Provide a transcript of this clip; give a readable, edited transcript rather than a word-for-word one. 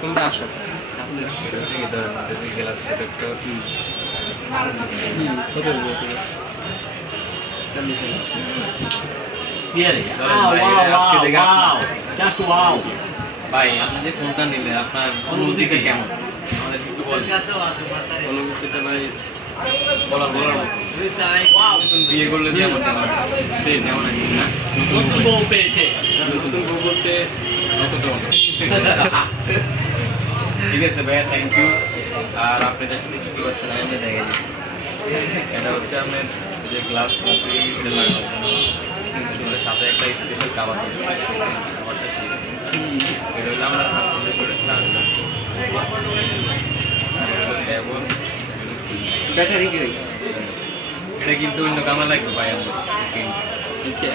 কোনটা আসো glass protector ভাই আপনি যে ফোনটা নিলে আপনার অনুভূতিটা কেমন আমাদের একটু বলেন। অনুভূতিটা ভাই বলার মতো নতুন বিয়ে করলে যেমন তেমন আছে না নতুন বউ পেয়েছে নতুন বউ বলতে ঠিক আছে ভাইয়া, থ্যাংক ইউ। আর আপনি এটা সাথে কি পাচ্ছেন আমি দেখে দিচ্ছি। এটা হচ্ছে আপনার যে গ্লাস আছে এটা লাগানোর জন্য এটার সাথে একটা স্পেশাল কাভার আছে। কাভারটা এটা হলো আমরা হাসপাতালে করে চার্জার, এটা হলো কেবল, ব্যাটারি কি এটা কিন্তু অন্য কামা লাগবে ভাই আমাদের। হচ্ছে